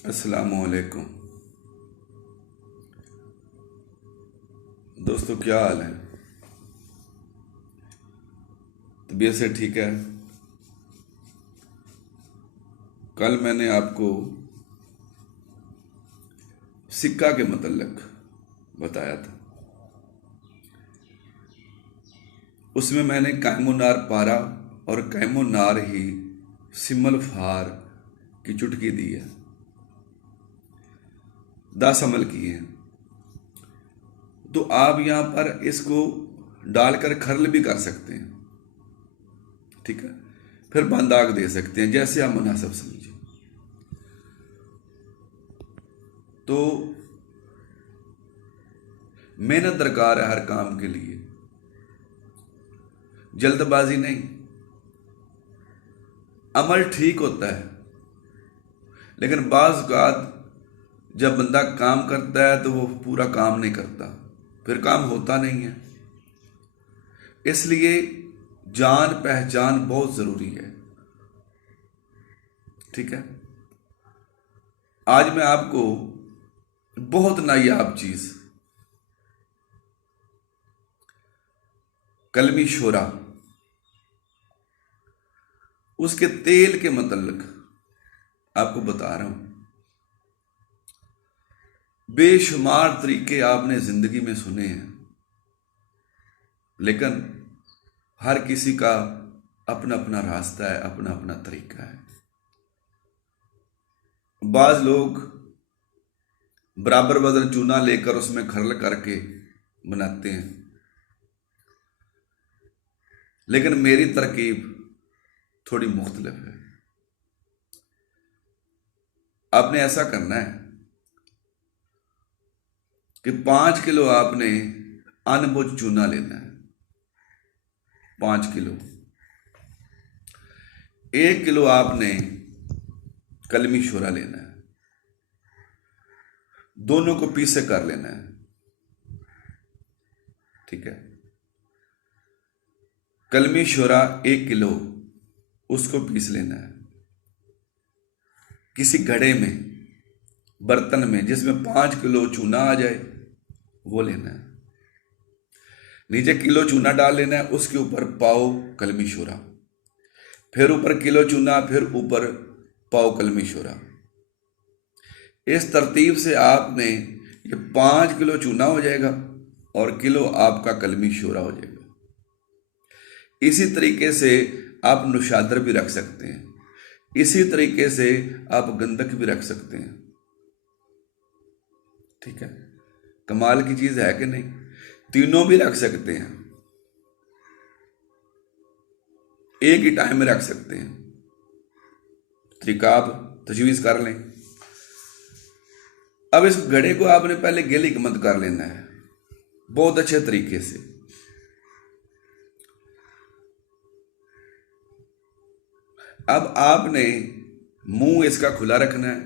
अस्सलामुअलैकुम दोस्तों, क्या हाल है? तबीयत से ठीक है? कल मैंने आपको सिक्का के मतलब बताया था। उसमें मैंने कैमोनार पारा और कैमोनार ही सिमल फार की चुटकी दी है। 10 अमल किए हैं। तो आप यहां पर इसको डालकर खर्ल भी कर सकते हैं, ठीक है। फिर बंदाग दे सकते हैं, जैसे आप मुनासिब समझे। तो मेहनत दरकार है हर काम के लिए, जल्दबाजी नहीं। अमल ठीक होता है, लेकिन बाज़ औक़ात जब बंदा काम करता है तो वो पूरा काम नहीं करता, फिर काम होता नहीं है। इसलिए जान पहचान बहुत ज़रूरी है, ठीक है। आज मैं आपको बहुत नायाब चीज़, कलमी शोरा, उसके तेल के मतलब आपको बता रहा हूं। बेशुमार तरीके आपने जिंदगी में सुने हैं, लेकिन हर किसी का अपना अपना रास्ता है, अपना अपना तरीका है। बाज लोग बराबर वजन चूना लेकर उसमें खरल करके बनाते हैं, लेकिन मेरी तरकीब थोड़ी मुख्तलिफ है। आपने ऐसा करना है कि 5 किलो आपने अनबुझ चूना लेना है। 5 किलो। 1 किलो आपने कलमी शोरा लेना है। दोनों को पीसे कर लेना है, ठीक है। कलमी शोरा 1 किलो, उसको पीस लेना है किसी घड़े में, बर्तन में, जिसमें 5 किलो चूना आ जाए, वो लेना है। नीचे किलो चूना डाल लेना है, उसके ऊपर पाव कलमी शोरा, फिर ऊपर किलो चूना, फिर ऊपर पाव कलमी शोरा। इस तरतीब से आपने ये 5 किलो चूना हो जाएगा और किलो आपका कलमी शोरा हो जाएगा। इसी तरीके से आप नुशादर भी रख सकते हैं, इसी तरीके से आप गंधक भी रख सकते हैं, ठीक है। कमाल की चीज है कि नहीं? तीनों भी रख सकते हैं, एक ही टाइम में रख सकते हैं। तरीका आप तजवीज़ कर लें। अब इस घड़े को आपने पहले गिली मत कर लेना है बहुत अच्छे तरीके से। अब आपने मुंह इसका खुला रखना है।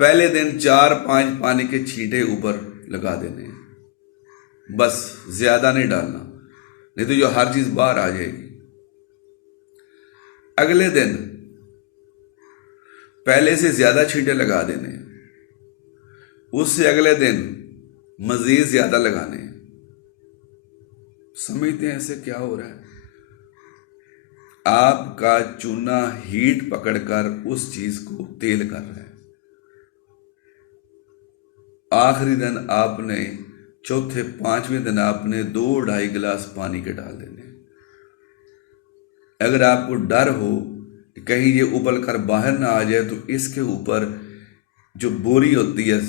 पहले दिन 4-5 पानी के छींटे ऊपर लगा देने हैं, बस, ज्यादा नहीं डालना, नहीं तो जो हर चीज बाहर आ जाएगी। अगले दिन पहले से ज्यादा छींटे लगा देने हैं, उससे अगले दिन मजीद ज्यादा लगाने हैं। समझते हैं ऐसे क्या हो रहा है? आपका चूना हीट पकड़कर उस चीज को तेल कर रहा है। आखिरी दिन आपने, चौथे 5वें दिन आपने 2-2.5 गिलास पानी के डाल देने। अगर आपको डर हो कि कहीं ये उबल कर बाहर ना आ जाए, तो इसके ऊपर जो बोरी होती है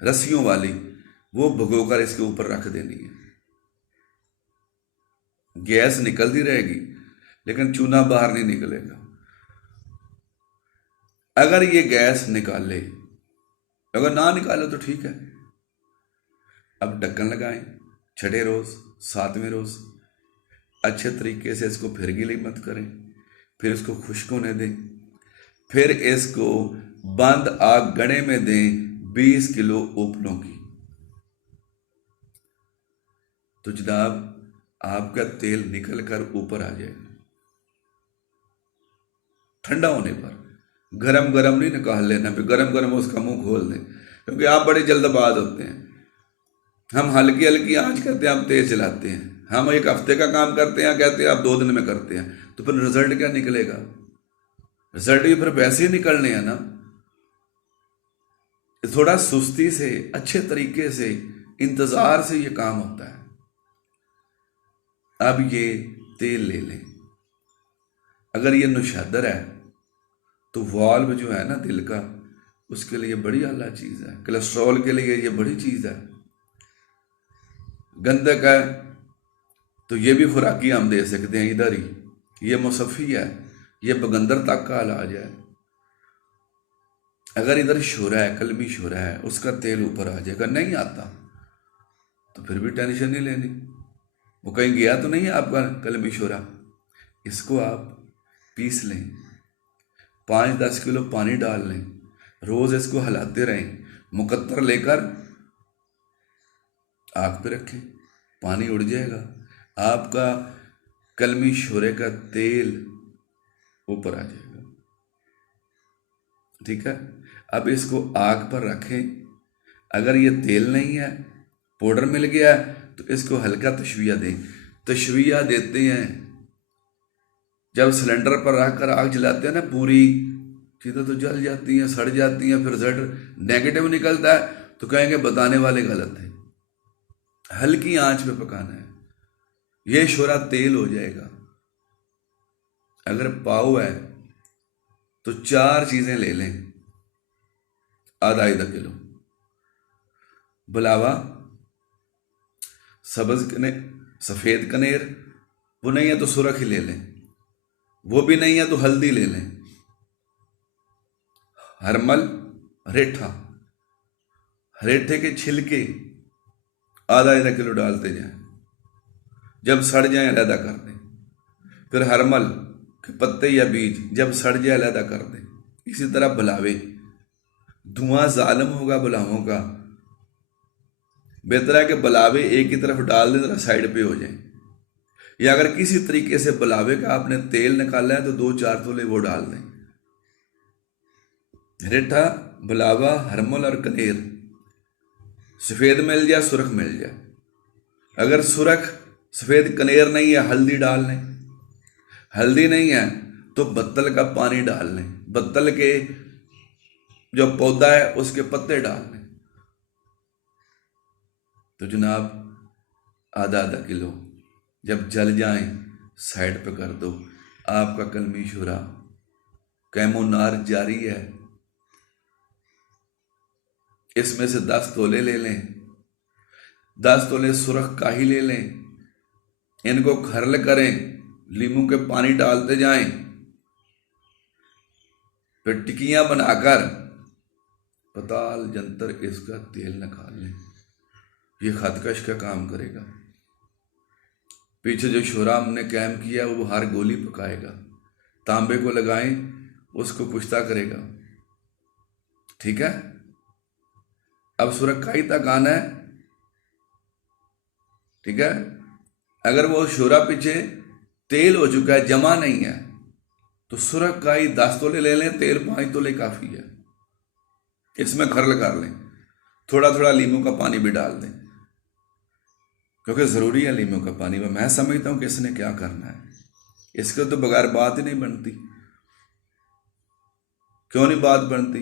रस्सियों वाली, वो भगोकर इसके ऊपर रख देनी है। गैस निकलती रहेगी, लेकिन चूना बाहर नहीं निकलेगा। अगर ये गैस निकाले, अगर ना निकाले तो ठीक है। अब ढक्कन लगाएं, छठे रोज, 7वें रोज अच्छे तरीके से इसको फिर गीली मत करें, फिर इसको खुश्क होने दें, फिर इसको बंद आग गड़े में दें 20 किलो उपलों की। तो जनाब, आपका तेल निकल कर ऊपर आ जाएगा ठंडा होने पर। गरम गरम नहीं निकाल लेना, फिर गरम गरम उसका मुंह खोल दें, क्योंकि आप बड़े जल्दबाज होते हैं। हम हल्की हल्की आंच करते हैं, आप तेज चलाते हैं। हम एक हफ्ते का काम करते हैं, कहते हैं आप 2 दिन में करते हैं, तो फिर रिजल्ट क्या निकलेगा? रिजल्ट भी फिर वैसे ही निकलने हैं ना। थोड़ा सुस्ती से, अच्छे तरीके से, इंतजार से ये काम होता है। अब ये तेल ले लें। अगर ये नुशहदर है तो वाल्व जो है ना दिल का, उसके लिए बड़ी आला चीज है। कोलेस्ट्रॉल के लिए ये बड़ी चीज है। गंधक है तो ये भी खुराकी हम दे सकते हैं इधर ही। ये मुसफ़ी है, ये बगंदर तक का इलाज है। अगर इधर शोरा है, कलमी शोरा है, उसका तेल ऊपर आ जाएगा। नहीं आता तो फिर भी टेंशन नहीं लेनी, वो कहीं गया तो नहीं है आपका कलमी शोरा। इसको आप पीस लें, 5-10 किलो पानी डाल लें, रोज इसको हिलाते रहें। मुकत्तर लेकर आग पे रखें, पानी उड़ जाएगा, आपका कलमी शोरे का तेल ऊपर आ जाएगा। ठीक है, अब इसको आग पर रखें। अगर ये तेल नहीं है, पाउडर मिल गया है, तो इसको हल्का तशविया दें। तशविया देते हैं जब सिलेंडर पर रखकर आग जलाते हैं ना, पूरी चीज़ें तो जल जाती हैं, सड़ जाती हैं, फिर रिजल्ट नेगेटिव निकलता है, तो कहेंगे बताने वाले गलत थे। हल्की आंच पे पकाना है, ये शोरा तेल हो जाएगा। अगर पाव है तो 4 चीजें ले लें, आधा किलो बुलावा, सफेद कनेर, वो नहीं है तो सुरख ही ले लें, वो भी नहीं है तो हल्दी ले लें, हरमल, रेठा, रेठे के छिलके आधा किलो डालते जाएं, जब सड़ जाए अलहदा कर दें। फिर हरमल के पत्ते या बीज जब सड़ जाए अलहदा कर दें। इसी तरह बुलावे, धुआं जालिम होगा बुलावों का, बेहतर है कि बुलावे एक ही तरफ डाल दें, जरा साइड पे हो जाए। या अगर किसी तरीके से बुलावे का आपने तेल निकाला है तो 2-4 तोले वो डाल दें। रेठा, बुलावा, हरमल और कनेर, सफेद मिल जाए, सुरख मिल जाए। अगर सुरख सफेद कनेर नहीं है, हल्दी डाल लें। हल्दी नहीं है तो बत्तल का पानी डाल लें, बत्तल के जो पौधा है उसके पत्ते डाल लें। तो जनाब आधा किलो जब जल जाएं साइड पे कर दो। आपका कलमी शोरा कैमोनार जारी है। इसमें से 10 तोले ले लें, 10 तोले सुरख काही ले लें, इनको खरल करें, लीमू के पानी डालते जाएं, फिर टिकियां बनाकर पताल जंतर इसका तेल निकाल लें। ये खदकश का काम करेगा। पीछे जो शोरा हमने कैम किया वो हर गोली पकाएगा। तांबे को लगाएं, उसको कुश्ता करेगा। ठीक है, अब सुरखाई तक आना है। ठीक है, अगर वो शोरा पीछे तेल हो चुका है, जमा नहीं है, तो सुरखाई 10 तोले ले लें, तेल 5 तोले काफी है। इसमें खरल कर लें, थोड़ा थोड़ा लीमू का पानी भी डाल दें, क्योंकि जरूरी है लीमू का पानी। मैं समझता हूं कि इसने क्या करना है, इसके तो बगैर बात ही नहीं बनती। क्यों नहीं बात बनती?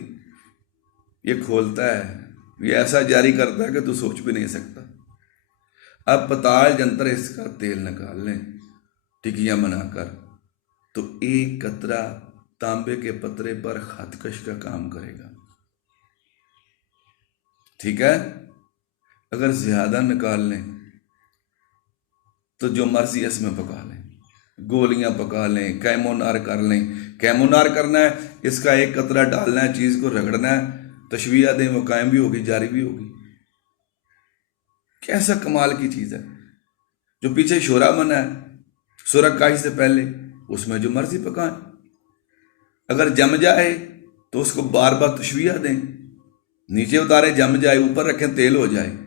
ये खोलता है, ये ऐसा जारी करता है कि तू सोच भी नहीं सकता। अब पताल जंतर इसका तेल निकाल लें टिकियां बनाकर, तो एक कतरा तांबे के पतरे पर खदकश का काम करेगा। ठीक है, अगर ज्यादा निकाल लें तो जो मर्जी इसमें पका लें, गोलियां पका लें, कैमोनार कर लें। कैमोनार करना है, इसका एक कतरा डालना है, चीज को रगड़ना है, तशविया दें, वो कायम भी होगी, जारी भी होगी। कैसा कमाल की चीज है। जो पीछे शोरा बना है सुरखाई से पहले, उसमें जो मर्जी पकाएं। अगर जम जाए तो उसको बार बार तशविया दें, नीचे उतारे, जम जाए, ऊपर रखें, तेल हो जाए,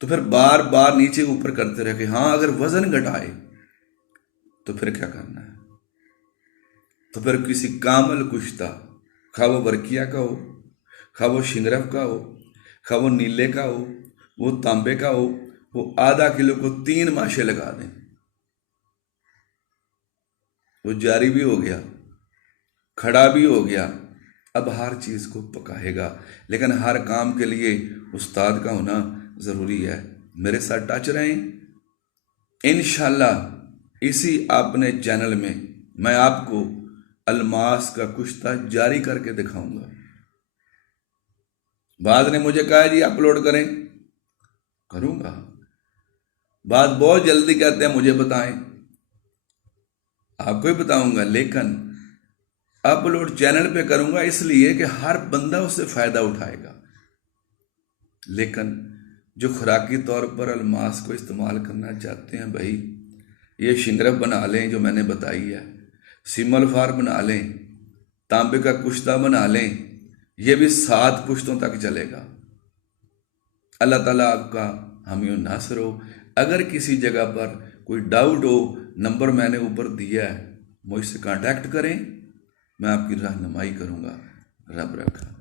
तो फिर बार बार नीचे ऊपर करते रहे। हाँ, अगर वजन घटाए तो फिर क्या करना है? तो फिर किसी कामल कुश्ता खा वो वर्किया का हो, खा वो शिंगरफ का हो, खा वो नीले का हो, वो तांबे का हो, वो आधा किलो को 3 माशे लगा दें। वो जारी भी हो गया, खड़ा भी हो गया। अब हर चीज़ को पकाएगा, लेकिन हर काम के लिए उस्ताद का होना ज़रूरी है। मेरे साथ टच रहें। इंशाल्लाह इसी अपने चैनल में मैं आपको अलमास का कुश्ता जारी करके दिखाऊंगा। बाद ने मुझे कहा जी अपलोड करें, करूंगा। बाद बहुत जल्दी कहते हैं मुझे बताएं, आपको ही बताऊंगा, लेकिन अपलोड चैनल पे करूंगा इसलिए कि हर बंदा उससे फायदा उठाएगा। लेकिन जो खुराकी तौर पर अलमास को इस्तेमाल करना चाहते हैं भाई, ये शिंगरफ बना लें जो मैंने बताई है, सिमलफार बना लें, तांबे का कुश्ता बना लें, ये भी 7 पुश्तों तक चलेगा। अल्लाह ताला आपका हामी नासर हो। अगर किसी जगह पर कोई डाउट हो, नंबर मैंने ऊपर दिया है, मुझसे कांटेक्ट करें, मैं आपकी रहनुमाई करूंगा। रब रखा।